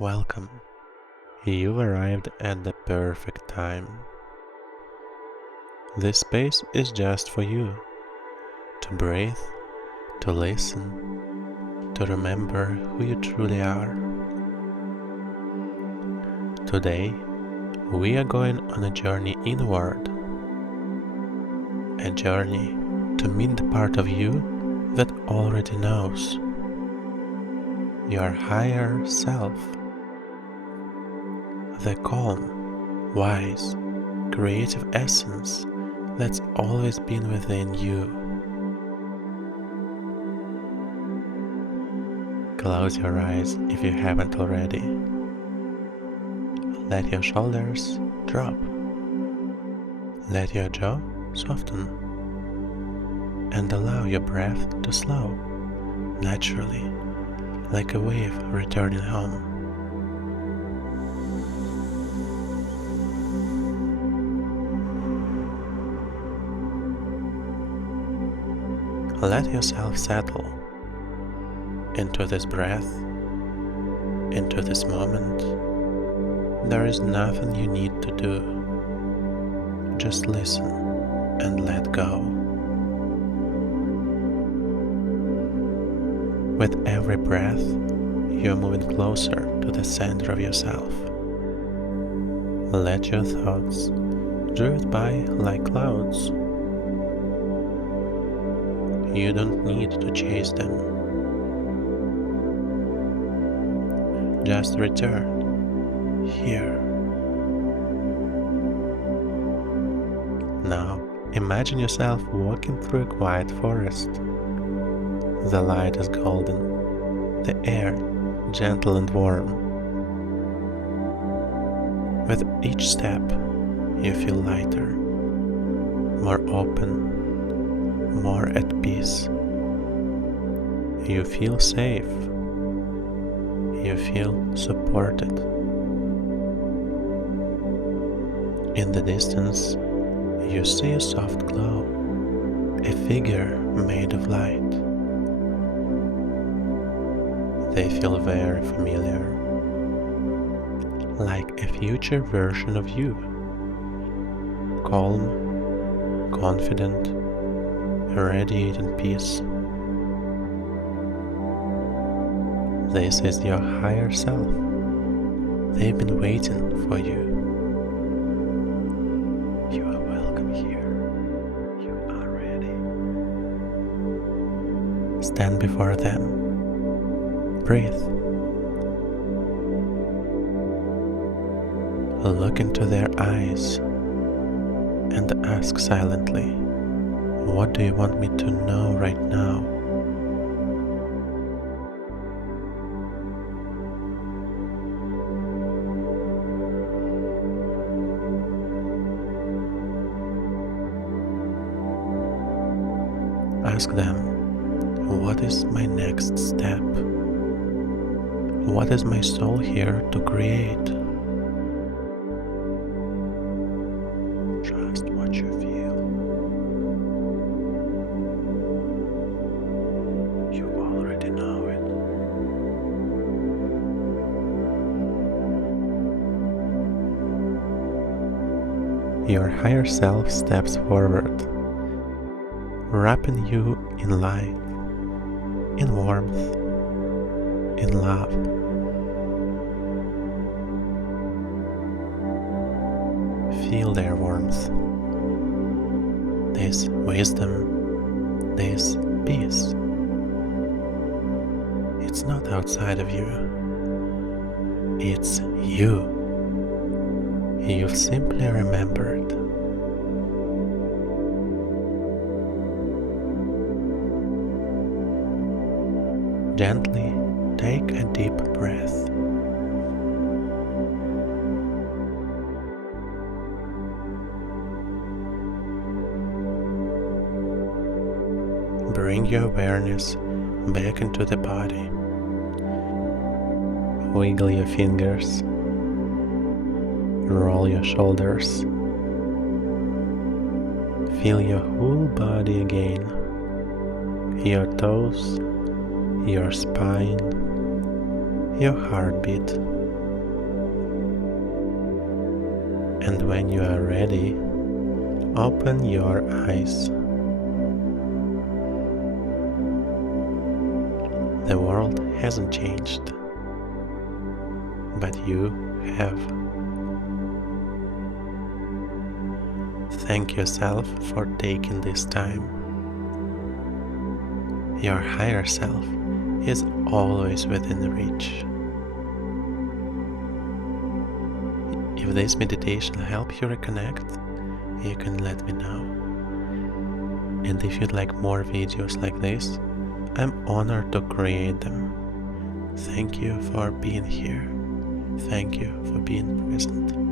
Welcome. You've arrived at the perfect time. This space is just for you to breathe, to listen, to remember who you truly are. Today, we are going on a journey inward, a journey to meet the part of you that already knows, your higher self, the calm, wise, creative essence that's always been within you. Close your eyes if you haven't already. Let your shoulders drop. Let your jaw soften. And allow your breath to slow, naturally, like a wave returning home. Let yourself settle into this breath, into this moment. There is nothing you need to do. Just listen and let go. With every breath, you're moving closer to the center of yourself. Let your thoughts drift by like clouds. You don't need to chase them. Just return here. Now, imagine yourself walking through a quiet forest. The light is golden, the air gentle and warm. With each step, you feel lighter, more open, more at peace. You feel safe. You feel supported. In the distance, you see a soft glow, a figure made of light. They feel very familiar, like a future version of you, calm, confident, radiating peace. This is your higher self. They've been waiting for you. You are welcome here. You are ready. Stand before them. Breathe. Look into their eyes and ask silently, what do you want me to know right now? Ask them, what is my next step? What is my soul here to create? Trust what you feel. You already know it. Your higher self steps forward, wrapping you in light, in warmth, in love. Feel their warmth, this wisdom, this peace. It's not outside of you, it's you. You've simply remembered. Gently take a deep breath. Bring your awareness back into the body. Wiggle your fingers. Roll your shoulders. Feel your whole body again. Your toes, your spine, your heartbeat. And when you are ready, open your eyes. The world hasn't changed, but you have. Thank yourself for taking this time. Your higher self is always within reach. If this meditation helps you reconnect, you can let me know. And if you'd like more videos like this, I'm honored to create them. Thank you for being here. Thank you for being present.